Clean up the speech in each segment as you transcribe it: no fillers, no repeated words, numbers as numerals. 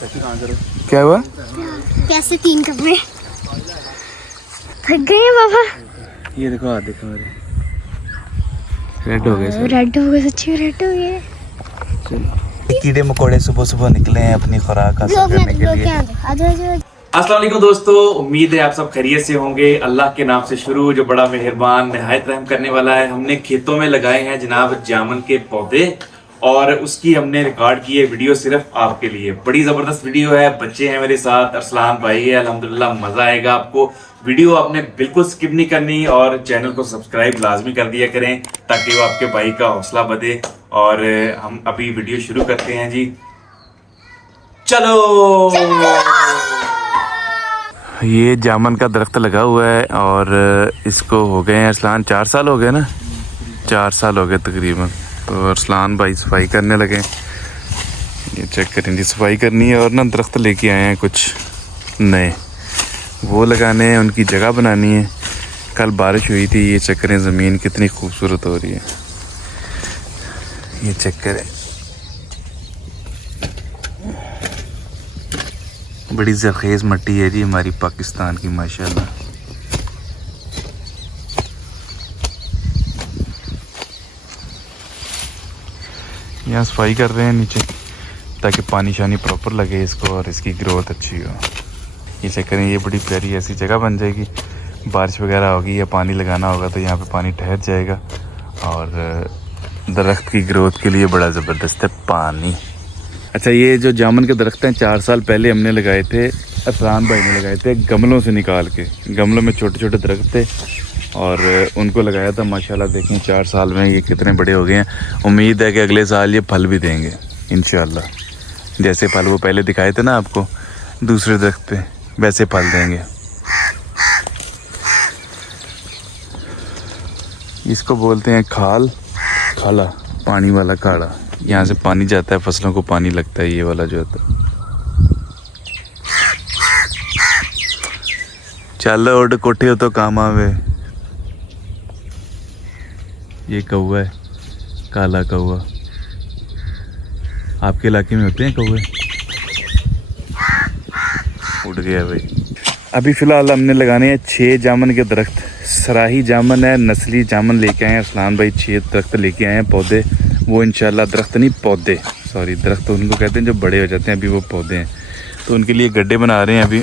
क्या हुआ? पैसे 3 कप में थक गए हैं बाबा। ये देखो हाथ देखो मेरे रेड हो गए। रेड हो गए, सच्ची रेड हो गए। कीड़े मकोड़े सुबह सुबह निकले हैं अपनी खुराक हासिल करने के लिए। अस्सलाम वालेकुम दोस्तों, उम्मीद है आप सब खैरियत से होंगे। अल्लाह के नाम से शुरू, जो बड़ा मेहरबान निहायत रहम करने वाला है। हमने खेतों में लगाए हैं जनाब जामुन के पौधे और उसकी हमने रिकॉर्ड की है वीडियो सिर्फ आपके लिए। बड़ी जबरदस्त वीडियो है, बच्चे हैं मेरे साथ, अरसलान भाई है, अल्हम्दुलिल्लाह मजा आएगा आपको। वीडियो आपने बिल्कुल स्किप नहीं करनी और चैनल को सब्सक्राइब लाजमी कर दिया करें ताकि वो आपके भाई का हौसला बढ़े। और हम अभी वीडियो शुरू करते हैं जी, चलो। ये जामुन का दरख्त लगा हुआ है और इसको हो गए हैं अरसलान 4 साल हो गए ना, 4 साल हो गए तकरीबन। तो अरसलान भाई सफाई करने लगे। ये चेक करें जी, सफाई करनी है और ना दरख्त लेके आए हैं कुछ नए, वो लगाने हैं, उनकी जगह बनानी है। कल बारिश हुई थी, ये चेक करें ज़मीन कितनी खूबसूरत हो रही है। ये चेक करें, बड़ी ज़रख़ेज़ मिट्टी है जी हमारी पाकिस्तान की माशाल्लाह। यहाँ सफाई कर रहे हैं नीचे ताकि पानी शानी प्रॉपर लगे इसको और इसकी ग्रोथ अच्छी हो। ये चेक करें, ये बड़ी प्यारी ऐसी जगह बन जाएगी। बारिश वगैरह होगी या पानी लगाना होगा तो यहाँ पे पानी ठहर जाएगा और दरख्त की ग्रोथ के लिए बड़ा ज़बरदस्त है पानी। अच्छा, ये जो जामुन के दरख्त हैं 4 साल पहले हमने लगाए थे, अरसलान भाई ने लगाए थे गमलों से निकाल के। गमलों में छोटे छोटे दरख्त थे और उनको लगाया था। माशाल्लाह देखें 4 साल में ये कितने बड़े हो गए हैं। उम्मीद है कि अगले साल ये फल भी देंगे इंशाल्लाह। जैसे फल वो पहले दिखाए थे ना आपको दूसरे दरख्त पे, वैसे फल देंगे। इसको बोलते हैं खाला, पानी वाला काढ़ा। यहाँ से पानी जाता है, फसलों को पानी लगता है, ये वाला जो होता है। चल उड़ कोठे हो तो काम आवे। ये कौवा है, काला कौवा। आपके इलाके में होते हैं कौवे? उड़ गया भाई। अभी फ़िलहाल हमने लगाने हैं 6 जामुन के दरख्त। सराही जामुन है, नस्ली जामुन लेके आए हैं अरसलान भाई। 6 दरख्त लेके आए हैं पौधे। वो इंशाल्लाह, दरख्त नहीं पौधे, सॉरी, दरख्त तो उनको कहते हैं जो बड़े हो जाते हैं, अभी वो पौधे हैं। तो उनके लिए गड्ढे बना रहे हैं। अभी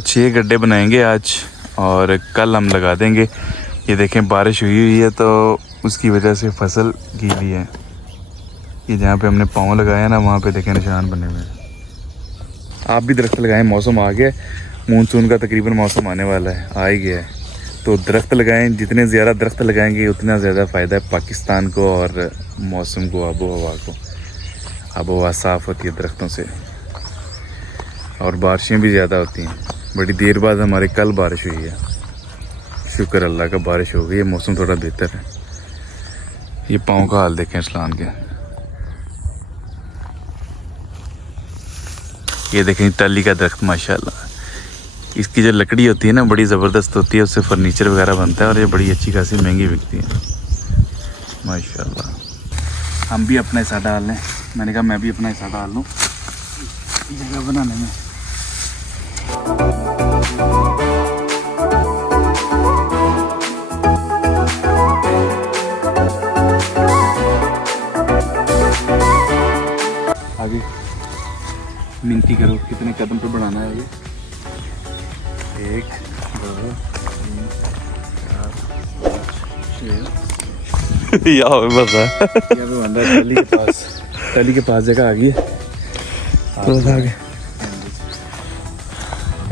6 गड्ढे बनाएंगे आज और कल हम लगा देंगे। ये देखें बारिश हुई है तो उसकी वजह से फसल गीली है। ये जहाँ पे हमने पाँव लगाया ना, वहाँ पे देखें निशान बने हुए हैं। आप भी दरख्त लगाएं, मौसम आ गया, मानसून का तकरीबन मौसम आने वाला है, आ ही गया है। तो दरख्त लगाएं, जितने ज़्यादा दरख्त लगाएंगे उतना ज़्यादा फ़ायदा है पाकिस्तान को और मौसम को, आबो हवा को। आबो हवा साफ़ होती है दरख्तों से और बारिशें भी ज़्यादा होती हैं। बड़ी देर बाद हमारे कल बारिश हुई है, शुक्र अल्लाह का, बारिश हो गई है, मौसम थोड़ा बेहतर है। ये पाँव का हाल देखें अरसलान के। ये देखें टाली का दरख्त माशाल्लाह। इसकी जो लकड़ी होती है ना बड़ी ज़बरदस्त होती है, उससे फर्नीचर वगैरह बनता है और ये बड़ी अच्छी खासी महंगी बिकती है माशाल्लाह। हम भी अपना हिस्सा डाल लें, मैंने कहा मैं भी अपना हिस्सा डाल लूँ जगह बनाने में। आगे मिनती करो कितने कदम पे बढ़ाना है। ये 1 2 3 4 5 6 यार बस टली के पास जगह आ गई है। तो आगे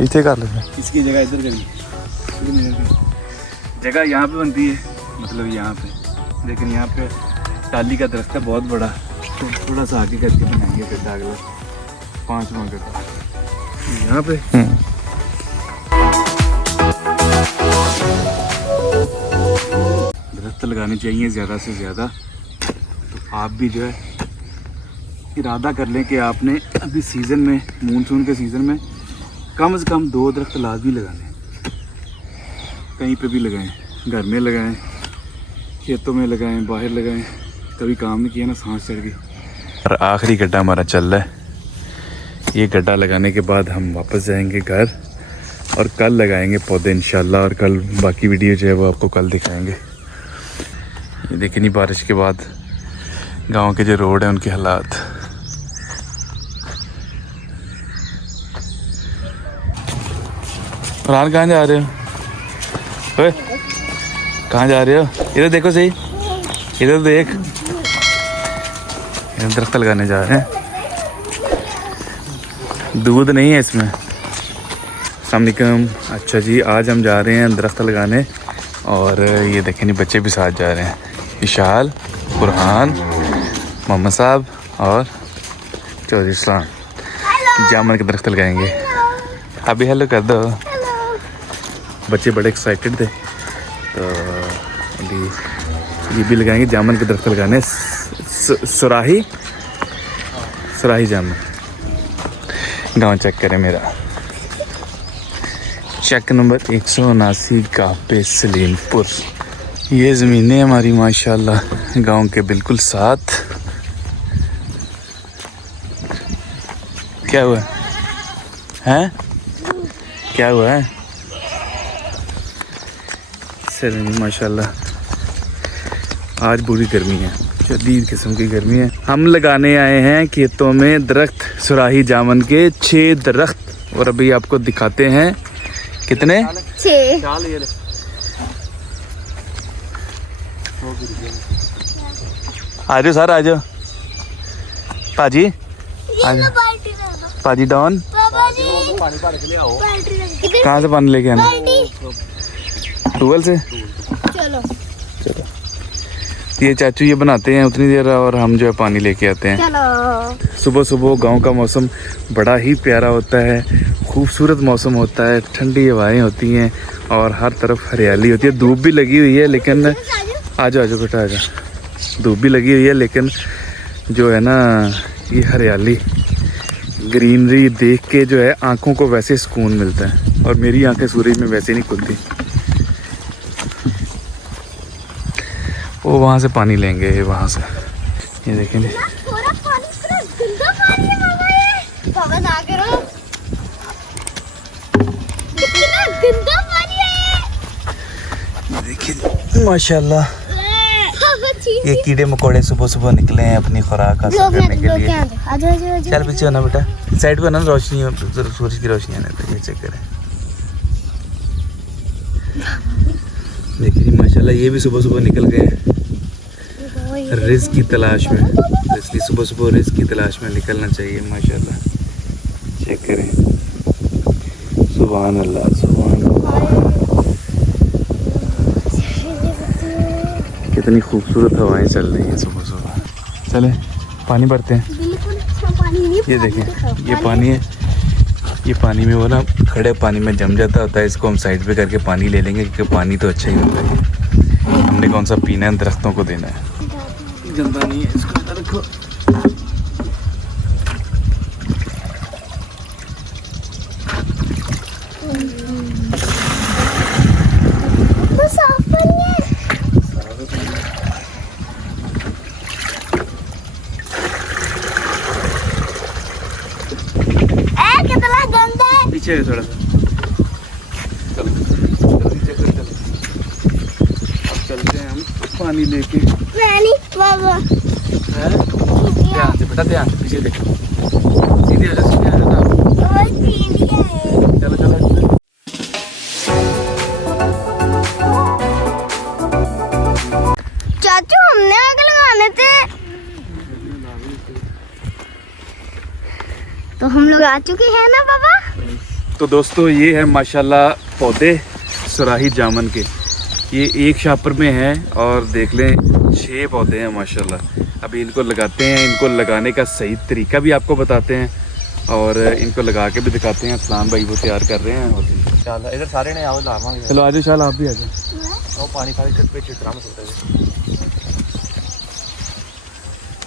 इसे कर लेते हैं। इसकी जगह इधर करी, जगह यहाँ पे बनती है, मतलब यहाँ पे। लेकिन यहाँ पे टाली का दरख्त है बहुत बड़ा, तो थोड़ा सा आगे करके बनाएंगे फिर अगला 5वां गड्ढा यहाँ पे। दरख्त लगाने चाहिए ज़्यादा से ज़्यादा। तो आप भी जो है इरादा कर लें कि आपने अभी सीज़न में, मानसून के सीज़न में कम से कम 2 दरख्त लाजमी लगाने। कहीं पे भी लगाएं, घर में लगाएं, खेतों में लगाएं, बाहर लगाएं। कभी काम नहीं किया ना, सांस चढ़ गई। और आखिरी गड्ढा हमारा चल रहा है। ये गड्ढा लगाने के बाद हम वापस जाएंगे घर और कल लगाएंगे पौधे इंशाल्लाह, और कल बाकी वीडियो जो है वो आपको कल दिखाएंगे। ये देखिए नहीं, बारिश के बाद गांव के जो रोड है उनके हालात। फरहान कहाँ जा रहे हो? ओए कहाँ जा रहे हो? इधर देखो सही, इधर देख, दरख्त लगाने जा रहे हैं। दूध नहीं है इसमें। अस्सलाम वालेकुम। अच्छा जी, आज हम जा रहे हैं दरख्त लगाने, और ये देखें नहीं बच्चे भी साथ जा रहे हैं। विशाल, फरहान, मोहम्मद साहब और चौधरी इस्लाम जामुन के दरख्त लगाएंगे। अभी हेलो कर दो। बच्चे बड़े एक्साइटेड थे, तो अभी ये भी लगाएंगे जामुन के दरख्त लगाने। सुराही जामुन। गांव चेक करें मेरा, चेक नंबर 179 गापे सलीमपुर। ये ज़मीनें हमारी माशाल्लाह गांव के बिल्कुल साथ। क्या हुआ है? क्या हुआ है? सर माशाल्लाह आज बुरी गर्मी है, शदीद किस्म की गर्मी है। हम लगाने आए हैं खेतों में दरख्त, सुराही जामुन के 6 दरख्त, और अभी आपको दिखाते हैं कितने। 6। आ जाओ सर, आ जाओ पाजी, आ जाओ पाजी। डॉन कहाँ से पानी लेके आना? टूवेल से। चलो ये चाचू ये बनाते हैं उतनी देर, और हम जो है पानी लेके आते हैं। चलो। सुबह सुबह गांव का मौसम बड़ा ही प्यारा होता है, खूबसूरत मौसम होता है, ठंडी हवाएं होती हैं और हर तरफ हरियाली होती है। धूप भी लगी हुई है, लेकिन आ जाओ बेटा आ जाओ। धूप भी लगी हुई है, लेकिन जो है ना ये हरियाली, ग्रीनरी देख के जो है आँखों को वैसे सुकून मिलता है, और मेरी आँखें सूरज में वैसे नहीं खुलती। वो वहाँ से पानी लेंगे, वहाँ से। ये देखेंगे थोड़ा पानी, पूरा गंदा पानी है बाबा। ये बाबा ना करो, कितना गंदा पानी है। देखिए माशाल्लाह, ये कीड़े मकोड़े सुबह सुबह निकले हैं अपनी खुराक हासिल करने के लिए। चल पीछे होना बेटा, साइड पे ना रोशनी, सूरज की रोशनी आने लगी। चेक करें, देखिए माशाल्लाह ये भी सुबह सुबह निकल गए हैं रिज़्क़ की तलाश में। इसलिए सुबह सुबह रिज़्क़ की तलाश में निकलना चाहिए माशाल्लाह। चेक करें, सुभान अल्लाह, सुभान अल्लाह। कितनी खूबसूरत हवाएं चल रही हैं सुबह सुबह। चले पानी भरते हैं। बिल्कुल अच्छा पानी नहीं। ये देखें, ये पानी है, ये पानी में वो ना खड़े पानी में जम जाता होता है। इसको हम साइड पे करके पानी ले लेंगे, क्योंकि पानी तो अच्छा ही होता है। हमने कौन सा पीना है, दरख्तों को देना है। गंदा नहीं है, इसको इधर रखो। कितना गंदा है। पीछे थोड़ा सा चलो, नीचे से चलो। अब चलते हैं हम पानी लेके। नहीं बाबा, ध्यान से बेटा, ध्यान से पीछे देखो। सीधे आ जाओ, सीधे आ जाओ ना। चलो चलो। चाचू हमने आग लगाने थे, तो हम लोग आ चुके हैं ना बाबा। तो दोस्तों ये है माशाल्लाह पौधे सुराही जामुन के। ये एक शापर में है, और देख लें 6 पौधे हैं माशाल्लाह। अभी इनको लगाते हैं, इनको लगाने का सही तरीका भी आपको बताते हैं, और इनको लगा के भी दिखाते हैं। अस्सलाम भाई वो तैयार कर रहे हैं। चल इधर सारे ने आओ लावांगे। चलो आ जाओ, शाल आप भी आ जाओ। वो पानी खाली छत पे छिटरा में सुट्टा है।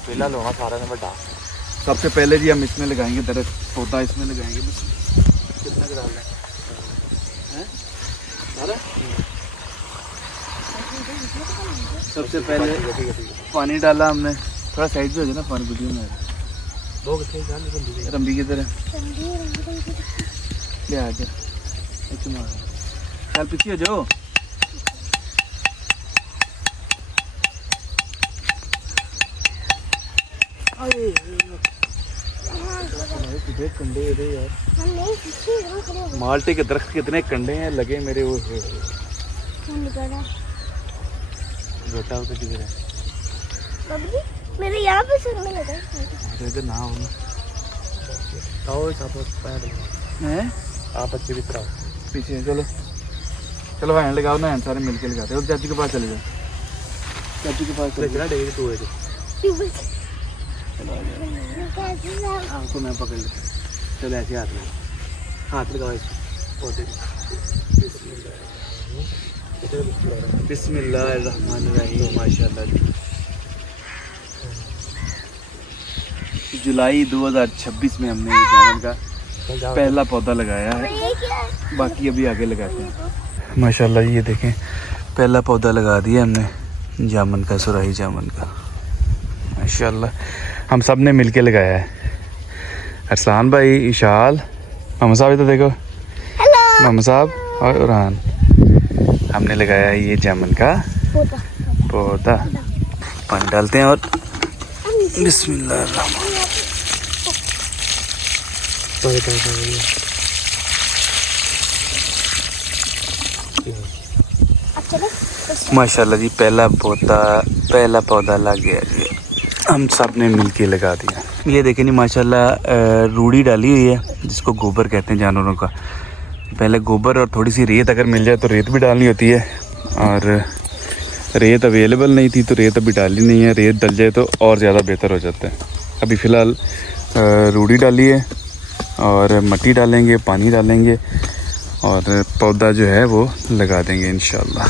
पहला लोना सारा ने बड़ा। सबसे पहले जी हम इसमें लगाएंगे दरख्त, पौधा इसमें लगाएंगे। कितना डाल रहे हैं? सारा सबसे पहले पानी डाला हमने। थोड़ा साइड पे हो जाए ना, पानी वीडियो में। रंबी किधर है? ले आ जा, चल पीछे हो जाओ। कंडे यार, माल्टे के दरख्त कितने कंडे हैं लगे मेरे वो। बेटा वो किधर है? मेरे यहाँ पे सर में लगा इधर ना हो ना। हैं? आप अच्छे भी तरह पीछे चलो चलो हैंड लगाओ ना, हैंड सारे मिलके लगाते हो। चाची के पास चले जाओ, चाची के पास चले जाओ। आपको मैं पकड़ लेता। चलो ऐसे हाथ लगाओ इसको। बिस्मिल्लाहिर्रहमानिर्रहीम। माशाल्लाह जी, जुलाई 2026 में हमने जामुन का पहला पौधा लगाया है, बाकी अभी आगे लगाते हैं। माशाल्लाह ये देखें, पहला पौधा लगा दिया हमने जामुन का, सुराही जामुन का। माशाल्लाह हम सब ने मिलके लगाया है। अरसलान भाई, इशाल, मोहम्मद साहब इधर देखो, मोहम्मद साहब और उरहान, हमने लगाया है ये जामुन का पौधा। पानी डालते हैं और बिस्मिल्लाह। माशाल्लाह जी, पहला पौधा लग गया जी, हम सब ने मिलके लगा दिया। ये देखें नहीं माशाल्लाह, रूढ़ी डाली हुई है जिसको गोबर कहते हैं जानवरों का। पहले गोबर और थोड़ी सी रेत अगर मिल जाए तो रेत भी डालनी होती है, और रेत अवेलेबल नहीं थी तो रेत अभी डाली नहीं है। रेत डल जाए तो और ज़्यादा बेहतर हो जाता है। अभी फ़िलहाल रूढ़ी डाली है और मिट्टी डालेंगे, पानी डालेंगे और पौधा जो है वो लगा देंगे इंशाल्लाह।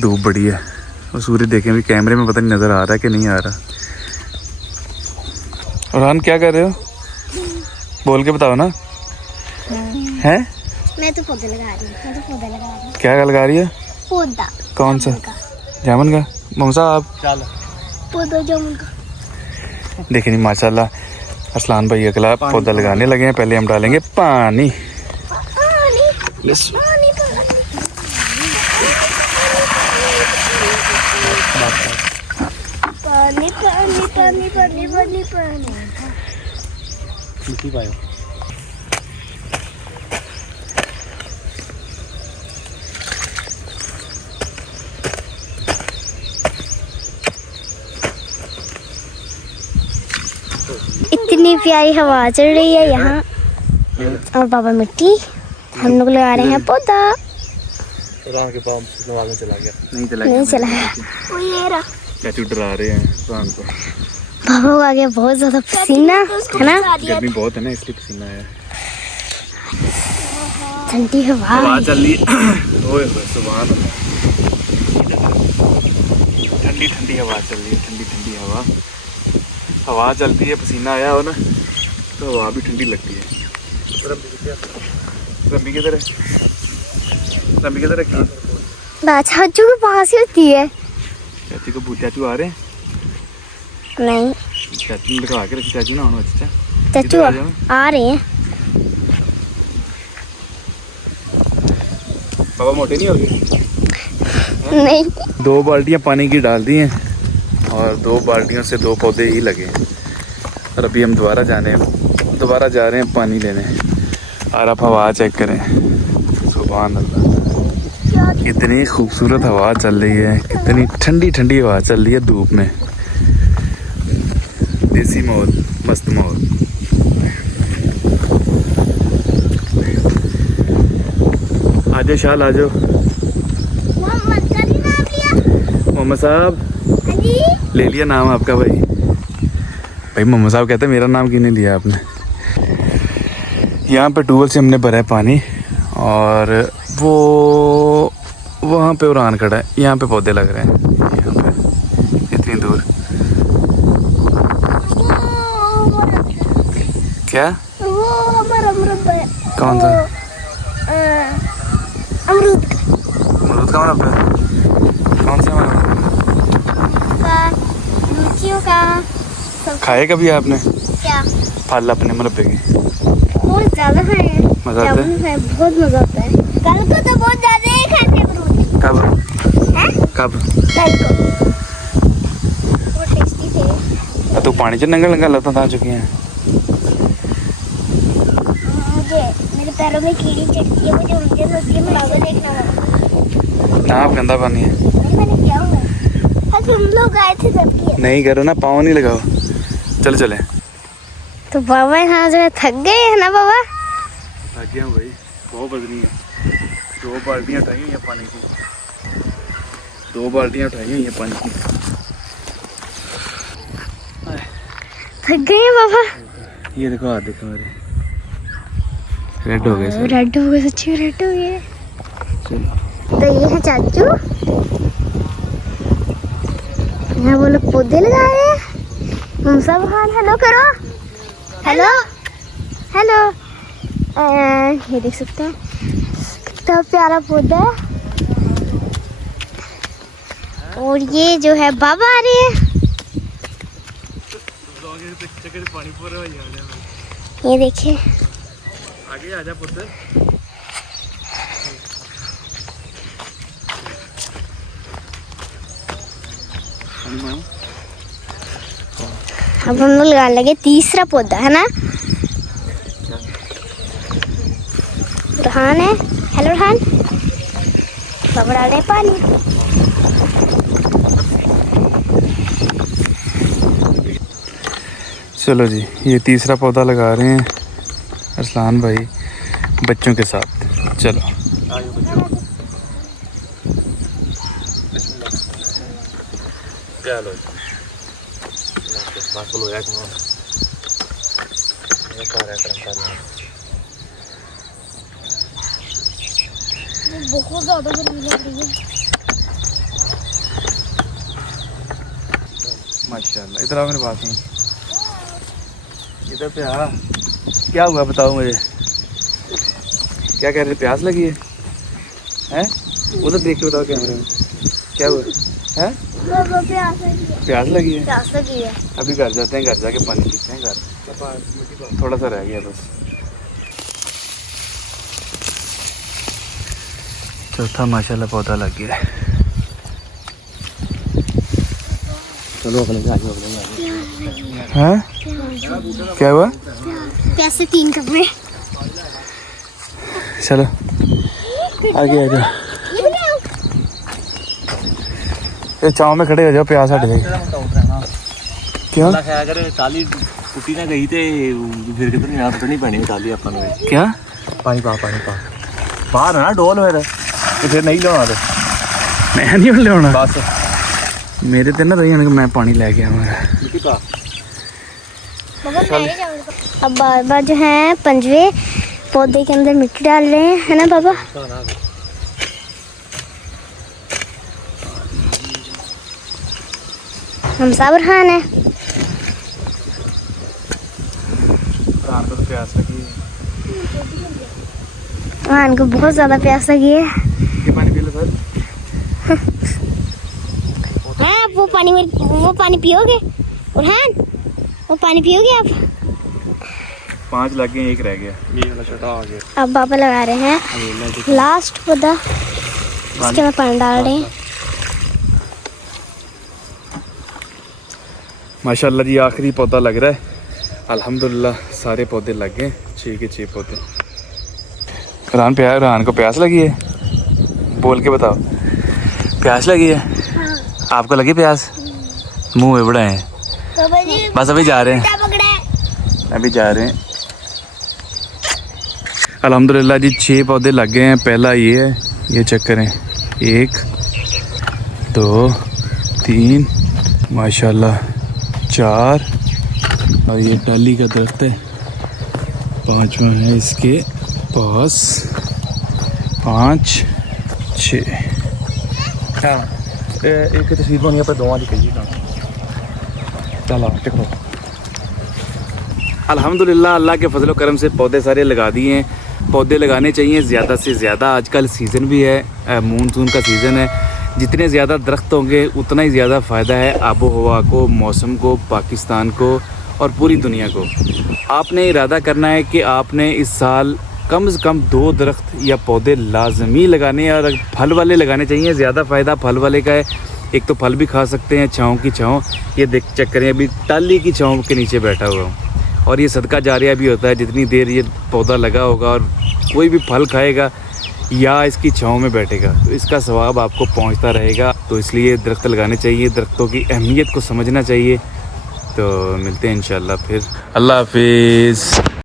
धूप बड़ी है और सूर्य देखें भी कैमरे में पता नहीं नज़र आ रहा है कि नहीं आ रहा। और क्या कर रहे हो? बोल के बताओ ना। हैं? मैं तो पौधा लगा रही हूँ। क्या लगा रही है? पौधा। कौन सा? जामुन का। मोहम्मद साहब पौधा जामुन का। देखें नहीं माशाल्लाह, अरसलान भाई अगला पौधा लगाने लगे हैं। पहले हम डालेंगे पानी। पानी पानी पानी पानी पानी पानी। इतनी प्यारी हवा चल रही है यहाँ, और बाबा मिट्टी, हम लोग लगा रहे हैं पौधा। के पास चला गया। नहीं चला गया। वो ये रहा। चाचू डरा रहे हैं रान को। बाबा को आ गया बहुत ज्यादा पसीना, है ना? गर्मी बहुत है ना, इसलिए पसीना है। ठंडी हवा चल रही है। ओए सुभान अल्लाह, ठंडी ठंडी हवा चल रही है। ठंडी ठंडी हवा चलती है। पसीना आया हो ना तो हवा भी ठंडी लगती है। रंबी किधर है? रंबी किधर रखी? चाचू के पास ही होती है। चाची को चाचू आ रहे हैं? नहीं, चाचू ने लगा के रखी। चाचू ना होना। अच्छा चाचू आ रहे हैं। बाबा मोटे नहीं हो गए? नहीं। 2 बाल्टियाँ पानी की डाल दी हैं और 2 बाल्टियों से 2 पौधे ही लगे हैं। और अभी हम दोबारा जा रहे हैं पानी लेने। और आप हवा चेक करें, सुभान अल्लाह, कितनी खूबसूरत हवा चल रही है। कितनी ठंडी ठंडी हवा चल रही है धूप में। देसी माहौल, मस्त माहौल। आजो शाल आजो। मोहम्मद साहब ले लिया नाम आपका? भाई मोहम्मद साहब कहते हैं मेरा नाम क्यों नहीं लिया आपने? यहाँ पे ट्यूबवेल से हमने भरा है पानी और वो वहाँ पे उड़ान खड़ा है। यहाँ पे पौधे लग रहे हैं, यहाँ पे इतनी दूर। क्या? वो हमारा अमरूद है। कौन सा? अमरूद का मुरब्बा? कौन सा मुरब्बा? लीचियों का, सब खाए कभी आपने क्या फल अपने मुरब्बे के? बहुत ज्यादा खाए हैं। मजा आता है? जामुन खाए, बहुत मजा आता है। कल को तो बहुत ज्यादा ही खाए थे फ्रूट। कब हैं? कब? कल को बहुत टेस्टी थे। तू पानी च नंगा लंगा लता था चुकी हैं। मुझे मेरे पैरों में कीड़ी चढ़ती है, मुझे उल्टी होती है। मैं आगे देखना होगा। ना आप गंदा पानी है। नहीं मैंने क्या हुआ? हाँ तुम लोग आए थे जब किया। नहीं करो ना, पाँव नहीं लगाओ। चल चले। तो बाबा यहाँ जो है थक गए है ना बाबा? थक गया भाई, बहुत बदनी है। 2 बाल्टियाँ उठाई हुई हैं पानी की, 2 बाल्टियाँ उठाई हुई हैं पानी की। थक गए हैं बाबा? ये देखो हाथ देखो मेरे, रेड हो गए सब। रेड हो गए, सच्ची रेड हो गए। चलो। तो ये है चाचू, यहाँ वो लोग पौधे लगा रहे हैं। हम सब हाँ हेलो करो, हेलो हेलो। ये देख सकते हैं कितना प्यारा पौधा है। और ये जो है बाबा आ रहे हैं। ये देखिए, आगे आजा पुत्र। अब हम लोग लगाने लगे तीसरा पौधा, है ना? रहान है, हेलो रहान। बाबा डाल रहे हैं पानी। चलो जी, ये तीसरा पौधा लगा रहे हैं अरसलान भाई बच्चों के साथ। चलो बहुत ज्यादा गर्मी लग रही है। माशाल्लाह। इधर आओ मेरे पास में, इधर पे आ। क्या हुआ बताओ मुझे, क्या कह रहे, प्यास लगी है? हैं? उधर देख के बताओ कैमरे में, क्या हुआ है? बाबा प्यास लगी है। प्यास लगी है? प्यास लगी है। अभी घर जाते हैं, घर जाके पानी पीते हैं। घर थोड़ा सा रह गया बस। चौथा माशाल्लाह पौधा लग गया है। चलो अगले हैं? क्या हुआ? कैसे 3 कप में? चलो आगे आ जाओ। ये चाव में खड़े हो जाओ, प्यास हट जाएगी। क्यों? टाली टुटी ना गई थे फिर किधर यहाँ पता नहीं पैनी टाली अपन में। क्या? पानी पा बाहर है ना डोल मेरे तो फिर नहीं लाना मैं नहीं ले आना बस मेरे ते ना रही हूँ, मैं पानी लेके आऊँगा। मिट्टी पा अब बाबा जो है 5वें पौधे के अंदर मिट्टी डाल रहे हैं, है ना बाबा? हम सब रहान है। प्यास लगी रहान को बहुत ज्यादा प्यास लगी है। है, पानी पी लो सर। हाँ वो पानी पियोगे? रहान वो पानी पियोगे आप? 5 लग गए, 1 रह गया। ये वाला छोटा आ गया। अब बाबा लगा रहे हैं लास्ट पौधा, इसके में पानी डाल रहे हैं। माशाल्लाह जी, आखिरी पौधा लग रहा है। अल्हम्दुलिल्लाह सारे पौधे लग गए, 6 के 6 पौधे। रान को प्यास लगी है? बोल के बताओ, प्यास लगी है? हाँ। आपको लगी प्यास? मुंह में बड़ा है। बस अभी जा रहे हैं, अभी जा रहे हैं। अल्हम्दुलिल्लाह जी 6 पौधे लग गए हैं। पहला ये है, ये चेक करें, 1 2 3 माशाल्लाह 4, और ये टाली का दरख्त है 5वां है इसके पास, 5 6। एक तस्वीर बनी पर दोवां दी कही ना चलो टिको। अल्हम्दुलिल्लाह अल्लाह के फजल करम से पौधे सारे लगा दिए हैं। पौधे लगाने चाहिए ज़्यादा से ज़्यादा। आजकल सीज़न भी है, मानसून का सीज़न है, जितने ज़्यादा दरख्त होंगे उतना ही ज़्यादा फ़ायदा है आबो हवा को, मौसम को, पाकिस्तान को और पूरी दुनिया को। आपने इरादा करना है कि आपने इस साल कम से कम 2 दरख्त या पौधे लाजमी लगाने हैं और फल वाले लगाने चाहिए। ज़्यादा फ़ायदा फल वाले का है, एक तो फल भी खा सकते हैं, छाँव की छाँव। ये देख चेक करें, अभी टाली की छाँव के नीचे बैठा हुआ हूँ और ये सदका जारिया भी होता है। जितनी देर ये पौधा लगा होगा और कोई भी फल खाएगा या इसकी छाँव में बैठेगा तो इसका सवाब आपको पहुंचता रहेगा। तो इसलिए दरख्त लगाने चाहिए, दरख्तों की अहमियत को समझना चाहिए। तो मिलते हैं इंशाल्लाह फिर। अल्लाह हाफिज़।